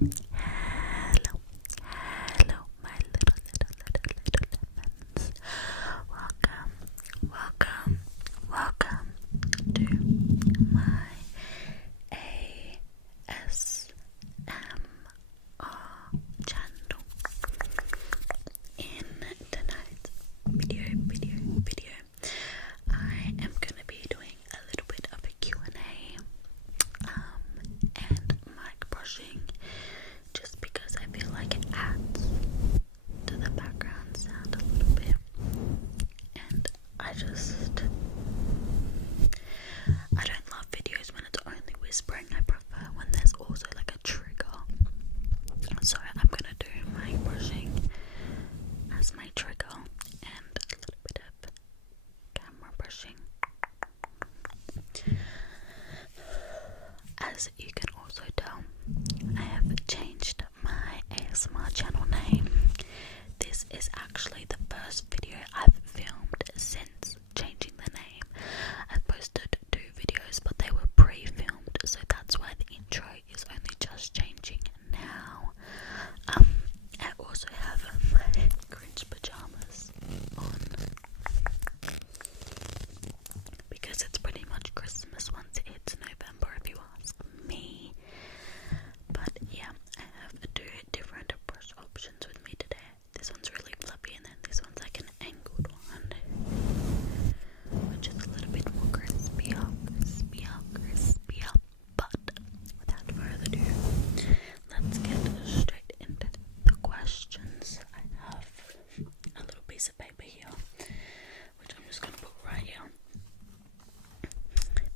Hello, hello, my little lemons. Welcome to my ASMR channel. In tonight's video, I am gonna be doing a little bit of a Q&A and mic brushing, just because I feel like it adds to the background sound a little bit, and I don't love videos when it's only whispering. I prefer when there's also like a trigger. So I'm gonna do mic brushing as my trigger and a little bit of camera brushing. As you can also tell, I have changed my ASMR channel name. This is actually the first video I've filmed since changing the name. I've posted 2 videos, but they were pre-filmed, so that's why the intro is only just changing now. I also have my Grinch pajamas on because it's pretty much Christmas once it hits November, if you ask me. But yeah, I have 2 different brush options with me today. This one's really fluffy, and then this one's like an angled one, which is a little bit more crispier. But without further ado, let's get straight into the questions. I have a little piece of paper here, which I'm just gonna put right here.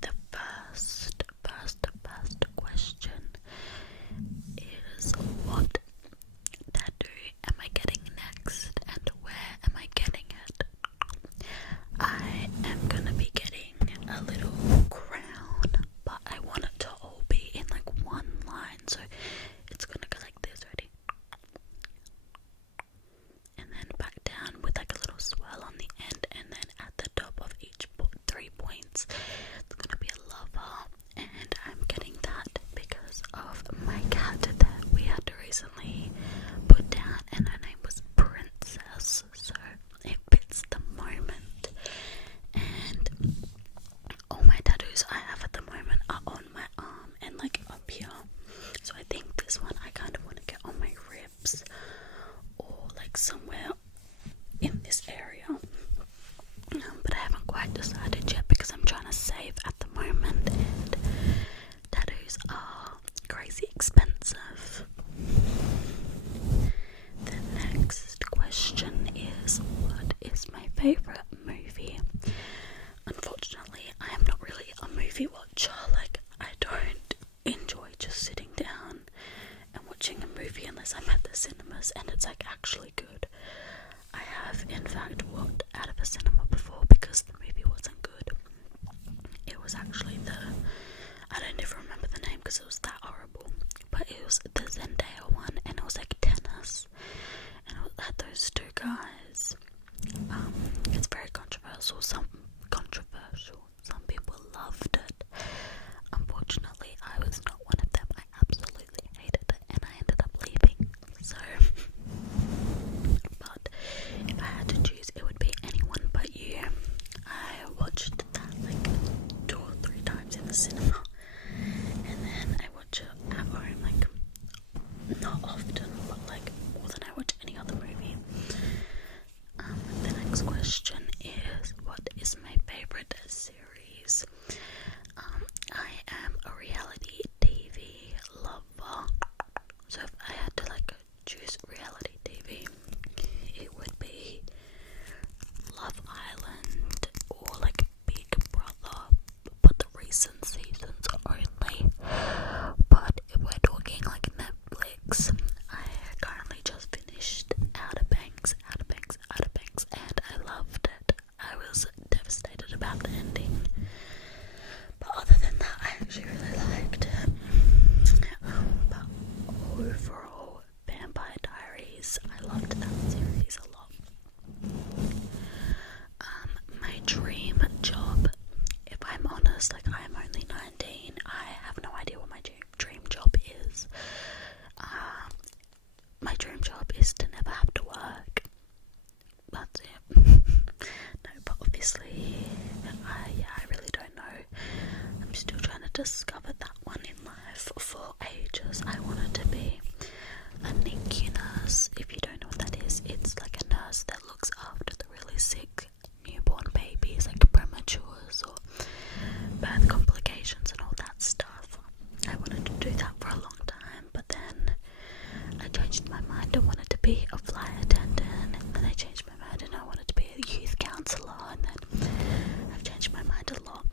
The first question is, what tattoo am I getting next, and where am I getting it? I am gonna be getting a little crown, but I want it to all be in like one line, so it's gonna go like this, ready? And then back down with like a little swirl on the end, and then at the top of each 3 points it's gonna be a lover. And I'm getting that because of my cat that we had to recently put down, and her name was Princess, so it fits the moment. And all my tattoos I have at the moment are on my arm and like up here, so I think this one I kind of want to get on my ribs or like somewhere in this area, but I haven't quite decided yet because I'm trying to save at the moment, and tattoos are crazy expensive. The next question is, what is my favourite movie? Unfortunately, I am not really a movie watcher. Like, I don't enjoy just sitting down and watching a movie unless I'm at the cinemas and it's like actually good. I have in fact walked out of a cinema before because the movie wasn't good. It was actually I don't even remember the name because it was that horrible, but it was the Zendaya one, and it was like tennis, and it had those 2 guys. It's very controversial. Some people loved it. Unfortunately, I was not one of them. I absolutely hated it, and I ended up leaving. So, but if I had to choose, it would be Anyone But You. I watched that like 2 or 3 times in the cinema, and then I watch it at home, like not often, but like more than I watch any other movie. The next question is, what is for ages I wanted to be a NICU nurse. If you don't know what that is, it's like a nurse that looks after the really sick newborn babies, like prematures or birth complications and all that stuff. I wanted to do that for a long time, but then I changed my mind. I wanted to be a flight attendant, and then I changed my mind and I wanted to be a youth counsellor, and then I've changed my mind a lot.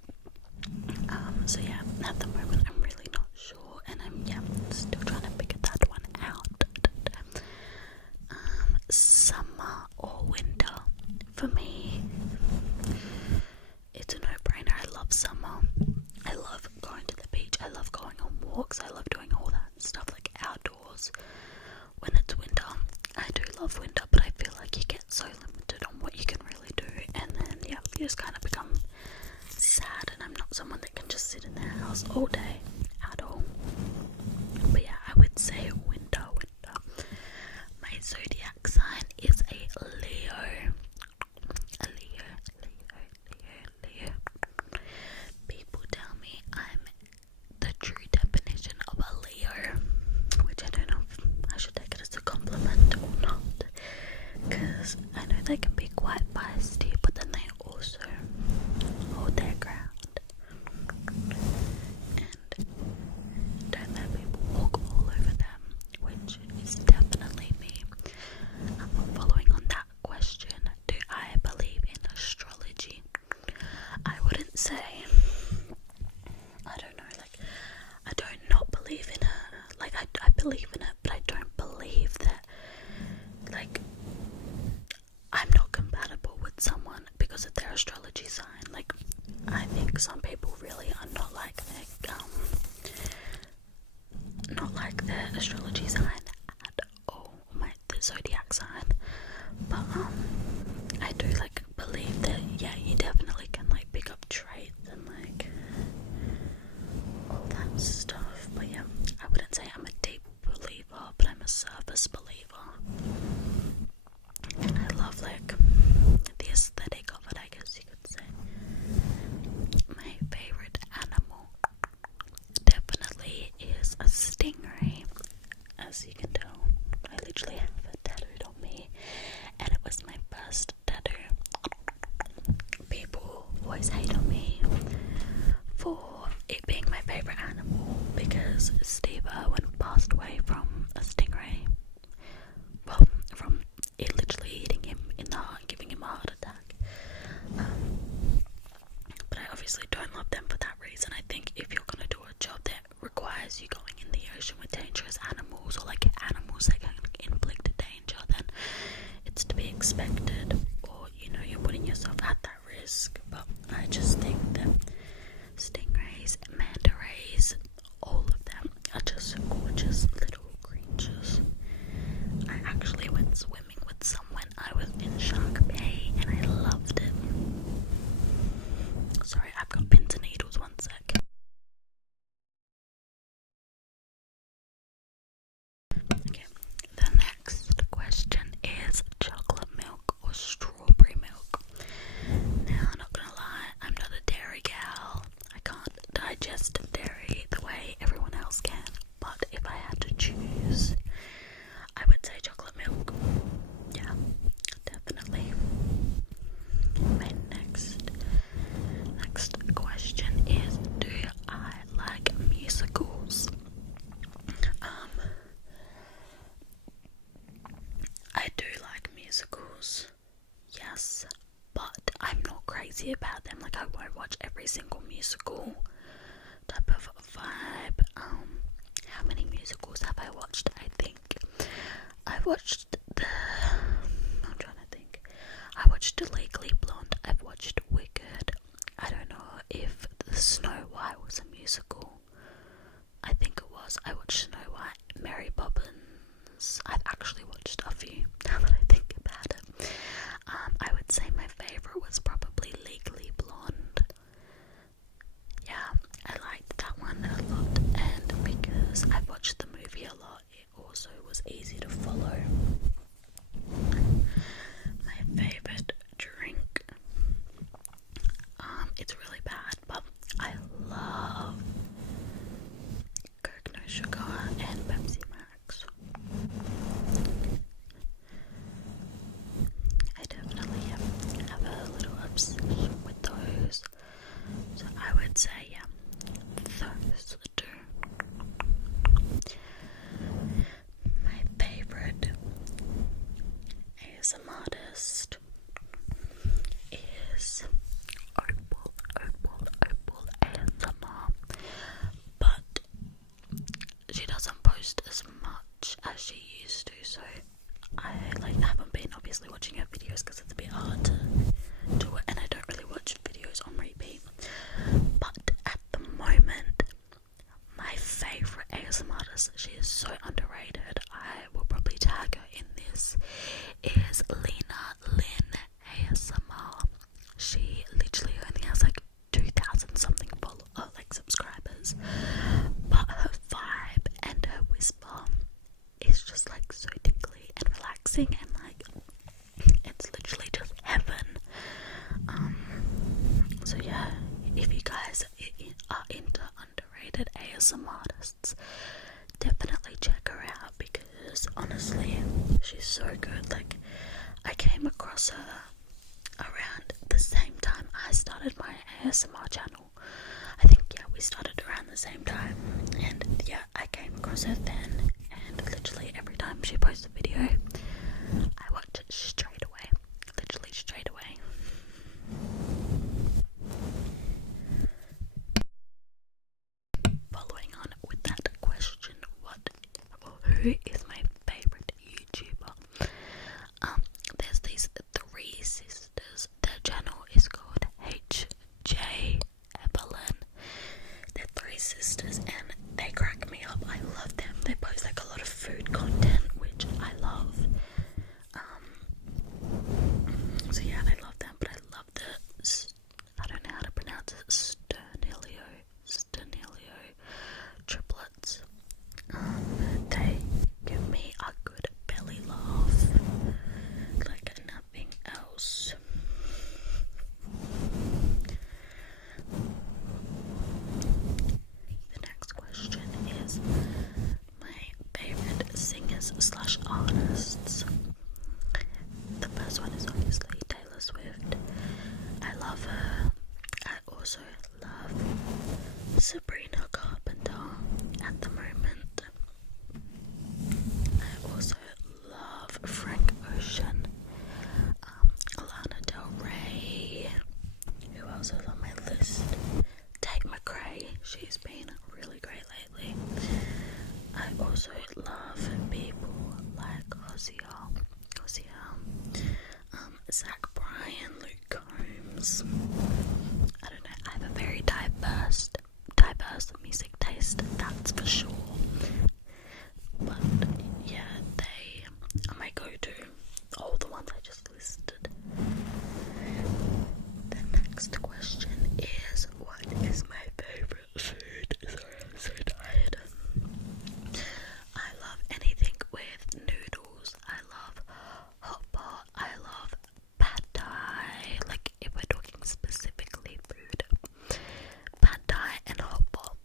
So yeah, at the moment I'm really not sure, and I'm still trying to figure that one out. Summer or winter? For me, it's a no-brainer. I love summer. I love going to the beach. I love going on walks. I love doing all that stuff like outdoors. When it's winter, I do love winter, but I feel like you get so limited on what you can really do, and then you just kind of become sad, and I'm not someone that can just sit in their house all day at all. But yeah, I would say winter. My zodiac sign is a Leo. A Leo. People tell me I'm the true definition of a Leo, which I don't know if I should take it as a compliment or not, because I know they can be quite feisty, but then they also hold their ground and don't let people walk all over them, which is definitely me. Following on that question, do I believe in astrology? I wouldn't say, I don't know, like, I don't not believe in it. Like, I believe in it, but I don't believe that, like, I'm not compatible with someone because of their astrology sign. Like, I think some people really are not like their astrology sign at all, the zodiac sign. But I do like believe that you definitely can like pick up traits and like all that stuff. But yeah, I wouldn't say I'm a deep believer, but I'm a surface believer. And I love like the aesthetic of it, I guess you could say. My favorite animal definitely is a stingray. As you can tell, I literally have it tattooed on me, and it was my first tattoo. People always hate on me for it being my favorite animal because Steve Irwin passed away from a stingray. Well, from it literally hitting him in the heart, giving him a heart attack. But I obviously don't love them for that reason. I think if you're gonna do a job that requires you going in the ocean with dangerous animals, or like animals that can inflict danger, then it's to be expected, or you're putting yourself at that risk. But I just think that stingrays, manta rays, all of them are just gorgeous little creatures. I actually went swimming with someone. I was in Shark Bay and I loved it. Sorry, I've got pins and needles, one sec. Okay, the next question is chocolate milk or strawberry milk. Now, I'm not gonna lie, I'm not a dairy gal. I can't digest dairy the way everyone else can. But if I had to choose, I would say chocolate milk. Yeah, definitely. My next question is, do I like musicals? I do like musicals, yes, but I'm not crazy about them. Like, I won't watch every single musical type of vibe. How many musicals have I watched? I think I watched I'm trying to think. I watched Legally Blonde. I've watched Wicked. I don't know if the Snow White was a musical. I think it was. I watched Snow White, Mary Poppins. I've actually watched a few now that I think about it. I would say my favourite was probably Legally Blonde. Yeah, I liked that one a lot, and because I've watched the movie a lot, it also was easy to follow. My favourite drink, it's really bad, but I love Coke, no sugar and Pepsi Max. I definitely have a little obsession with those. So I would say, those two. My favorite ASMR artist is Opal ASMR, but she doesn't post as much as she used to, so I haven't been obviously watching her videos because it's a bit hard to do it, and I don't really watch videos on repeat. But at the moment, my favourite ASMR artist, she is so underrated, I will probably tag her in this, is Lena Lynn ASMR. She literally only has 2,000 something subscribers, but her vibe and her whisper is just so tingly and relaxing, and it's literally just heaven. So yeah, if you guys are into underrated ASMR artists, definitely check her out, because honestly, she's so good. I came across her around the same time I started my ASMR channel. I think, we started around the same time, and I came across her then, and literally every time she posts a video, I watch it straight away, literally straight away. Following on with that question, who is my favorite YouTuber? There's these three sisters. Their channel is called HJ Evelyn. They're three sisters and they crack me up. I love them. They post a lot of food content, which I love. So I love them, but I love I don't know how to pronounce it, Sternilio triplets. They give me a good belly laugh like nothing else. The next question is my favorite singers / artists. The first one is obviously Taylor Swift. I love her. I also love Sabrina Carpenter at the moment. I also love Frank Ocean, Lana Del Rey. Who else is on my list? Tate McRae. She's been really great lately. I also love people like Hosea, Zach Bryan, Luke Combs. I don't know, I have a very diverse music taste, that's for sure. But they are my go-to, all the ones I just listed. The next question is, what is my favorite food? Sorry, I'm so tired. I love anything with noodles. I love hot pot. I love pad thai. If we're talking specifically food, pad thai and hot pot,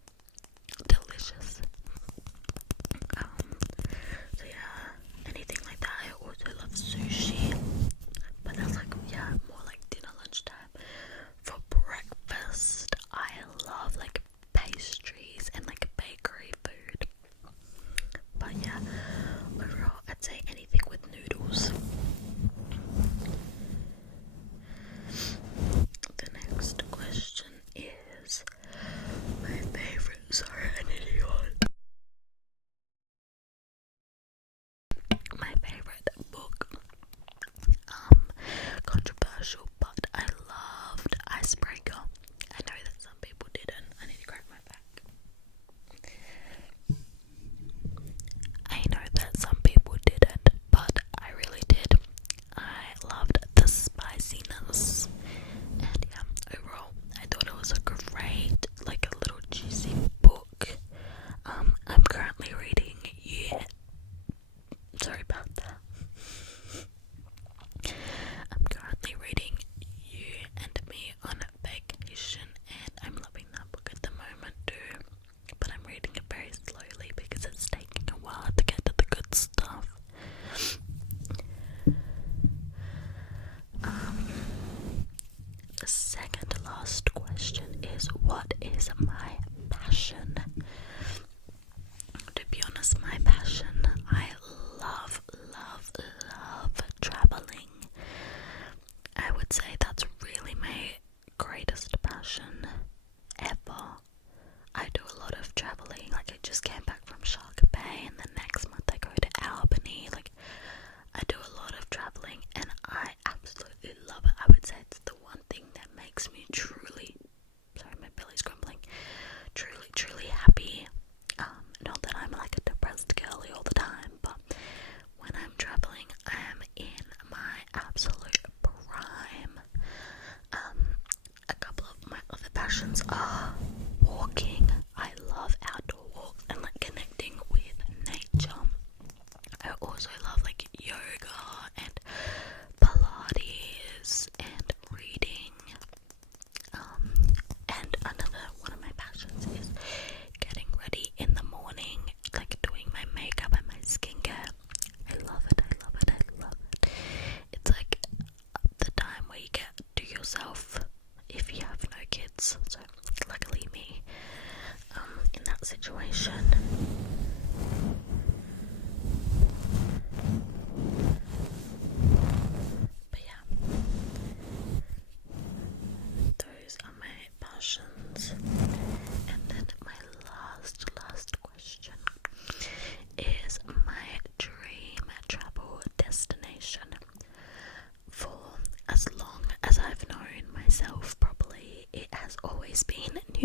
delicious.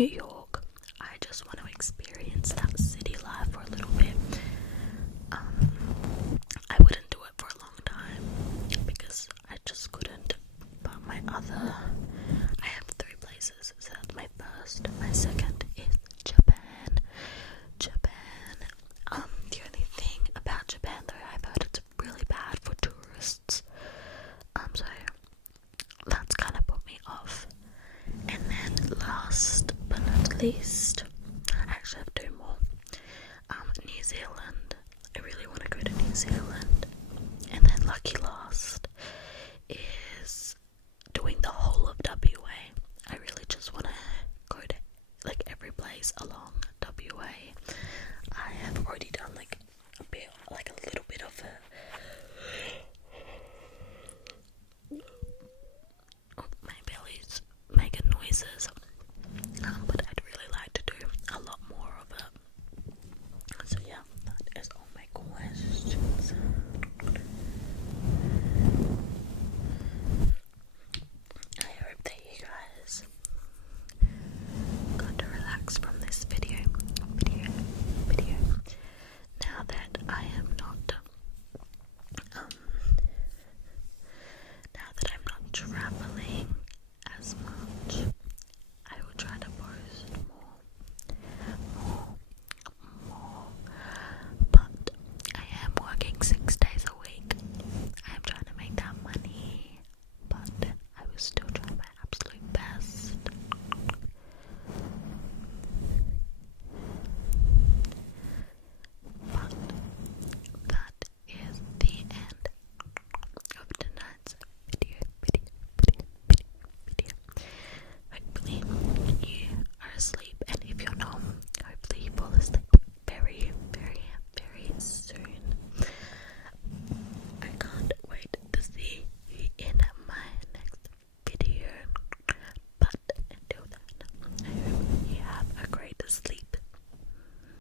New York. I just want to experience that city life for a little bit. I wouldn't do it for a long time because I just couldn't. But I have 3 places. So that's my first. My second is Japan. The only thing about Japan though, I've heard it's really bad for tourists. So that's kind of put me off. And then last but not least, I actually have 2 more. New Zealand. I really want to go to New Zealand.